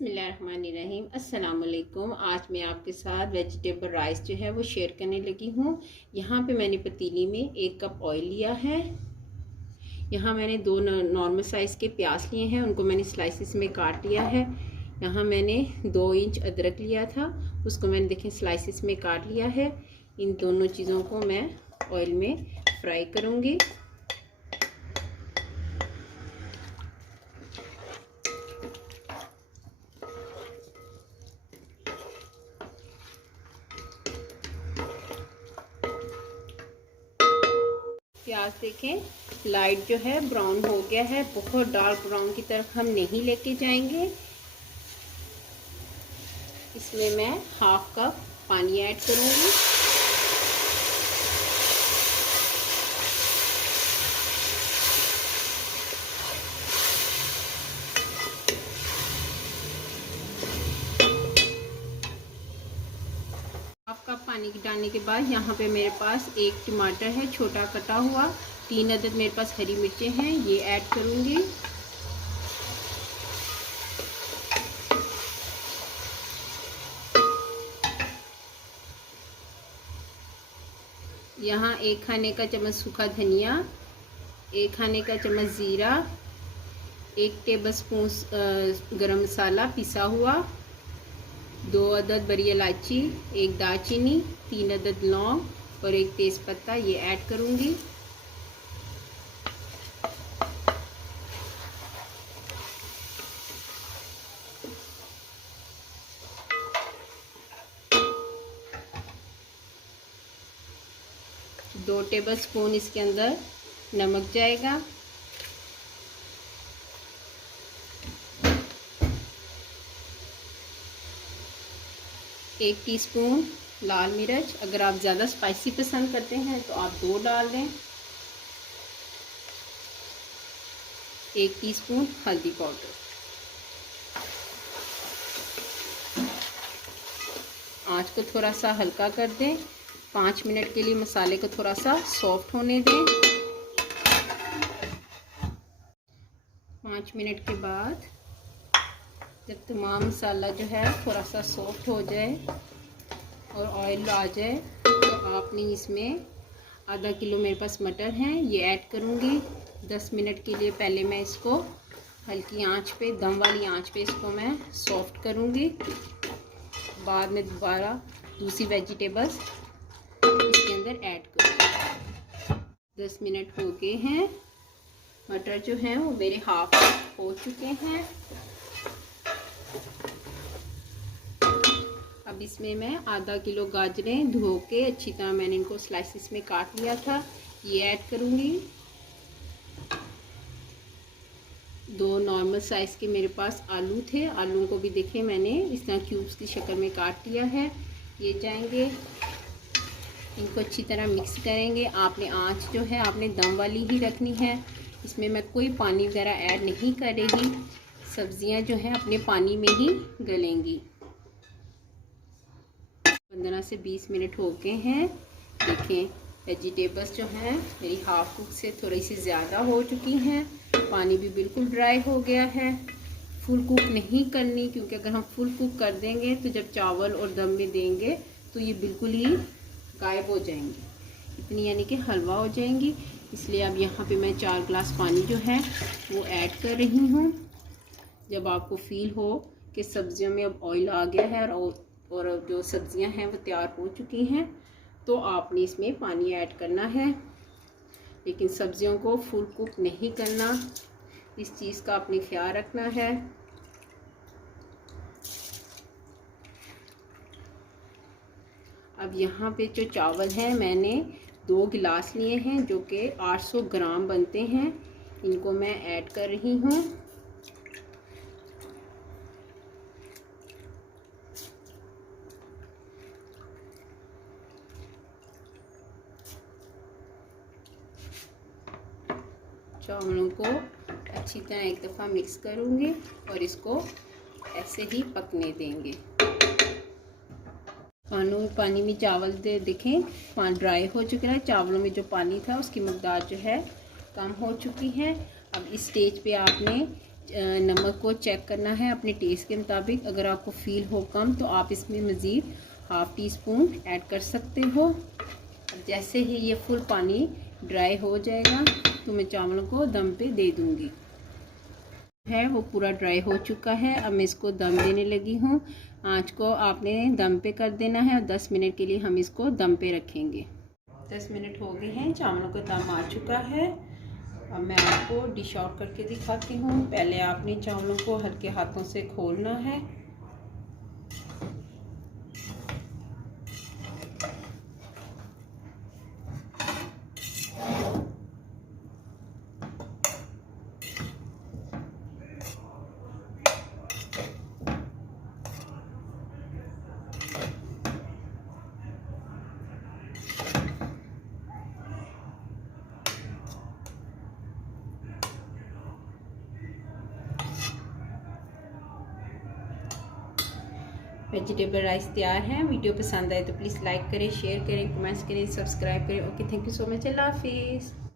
बिस्मिल्लाहिर्रहमानिर्रहीम। अस्सलाम वालेकुम। आज मैं आपके साथ वेजिटेबल राइस जो है वो शेयर करने लगी हूँ। यहाँ पे मैंने पतीली में 1 कप ऑयल लिया है। यहाँ मैंने 2 नॉर्मल साइज़ के प्याज लिए हैं, उनको मैंने स्लाइसिस में काट लिया है। यहाँ मैंने 2 इंच अदरक लिया था, उसको मैंने देखें स्लाइसिस में काट लिया है। इन दोनों चीज़ों को मैं ऑयल में फ्राई करूँगी। प्याज देखें लाइट जो है ब्राउन हो गया है, बहुत डार्क ब्राउन की तरफ हम नहीं लेके जाएंगे। इसमें मैं 1/2 कप पानी ऐड करूंगी। पानी डालने के बाद यहाँ पे मेरे पास 1 टमाटर है छोटा कटा हुआ, 3 अदद मेरे पास हरी मिर्चें हैं, ये ऐड करूँगी। यहाँ 1 खाने का चम्मच सूखा धनिया, 1 खाने का चम्मच ज़ीरा, 1 टेबलस्पून गरम मसाला पिसा हुआ, 2 अदद बड़ी इलायची, 1 दालचीनी, 3 अदद लौंग और 1 तेज़पत्ता, ये ऐड करूँगी। दो टेबलस्पून इसके अंदर नमक जाएगा। एक टीस्पून लाल मिर्च, अगर आप ज़्यादा स्पाइसी पसंद करते हैं तो आप 2 डाल दें। 1 टीस्पून हल्दी पाउडर। आँच को थोड़ा सा हल्का कर दें। 5 मिनट के लिए मसाले को थोड़ा सा सॉफ्ट होने दें। 5 मिनट के बाद जब तमाम मसाला जो है थोड़ा सा सॉफ्ट हो जाए और ऑयल आ जाए तो आपने इसमें आधा किलो मेरे पास मटर हैं, ये ऐड करूँगी। 10 मिनट के लिए पहले मैं इसको हल्की आंच पे, दम वाली आंच पे इसको मैं सॉफ्ट करूँगी। बाद में दोबारा दूसरी वेजिटेबल्स इसके अंदर ऐड करूँगी। 10 मिनट हो गए हैं, मटर जो हैं वो मेरे हाफ हो चुके हैं। अब इसमें मैं आधा किलो गाजरें धो के अच्छी तरह मैंने इनको स्लाइसिस में काट लिया था, ये ऐड करूँगी। 2 नॉर्मल साइज़ के मेरे पास आलू थे, आलूओं को भी देखें मैंने इस तरह क्यूब्स की शक्ल में काट लिया है, ये जाएंगे। इनको अच्छी तरह मिक्स करेंगे। आपने आंच जो है आपने दम वाली ही रखनी है। इसमें मैं कोई पानी वगैरह ऐड नहीं करेगी, सब्जियां जो हैं अपने पानी में ही गलेंगी। 15 से 20 मिनट हो गए हैं। देखें वेजिटेबल्स जो हैं मेरी हाफ कुक से थोड़ी सी ज़्यादा हो चुकी हैं, पानी भी बिल्कुल ड्राई हो गया है। फुल कुक नहीं करनी, क्योंकि अगर हम फुल कुक कर देंगे तो जब चावल और दम में देंगे तो ये बिल्कुल ही गायब हो जाएंगी, इतनी यानी कि हलवा हो जाएंगी। इसलिए अब यहाँ पे मैं 4 गिलास पानी जो है वो ऐड कर रही हूँ। जब आपको फील हो कि सब्जियों में अब ऑयल आ गया है और जो सब्जियां हैं वो तैयार हो चुकी हैं, तो आपने इसमें पानी ऐड करना है। लेकिन सब्जियों को फुल कुक नहीं करना, इस चीज़ का आपने ख्याल रखना है। अब यहाँ पे जो चावल हैं मैंने 2 गिलास लिए हैं जो कि 800 ग्राम बनते हैं, इनको मैं ऐड कर रही हूँ। चावलों को अच्छी तरह एक दफ़ा मिक्स करूँगी और इसको ऐसे ही पकने देंगे। पानी में चावल देखें पानी ड्राई हो चुके हैं, चावलों में जो पानी था उसकी मकदार जो है कम हो चुकी है। अब इस स्टेज पे आपने नमक को चेक करना है अपने टेस्ट के मुताबिक। अगर आपको फील हो कम तो आप इसमें मज़ीद हाफ़ टी स्पून ऐड कर सकते हो। जैसे ही ये फुल पानी ड्राई हो जाएगा तो मैं चावलों को दम पे दे दूँगी। है वो पूरा ड्राई हो चुका है। अब मैं इसको दम देने लगी हूँ। आँच को आपने दम पे कर देना है और 10 मिनट के लिए हम इसको दम पे रखेंगे। 10 मिनट हो गए हैं, चावलों का दम आ चुका है। अब मैं आपको डिश आउट करके दिखाती हूँ। पहले आपने चावलों को हल्के हाथों से खोलना है। वेजिटेबल राइस तैयार है। वीडियो पसंद आए तो प्लीज़ लाइक करें, शेयर करें, कमेंट्स करें, सब्सक्राइब करें। Okay, thank you so much. अल्लाह हाफिज़।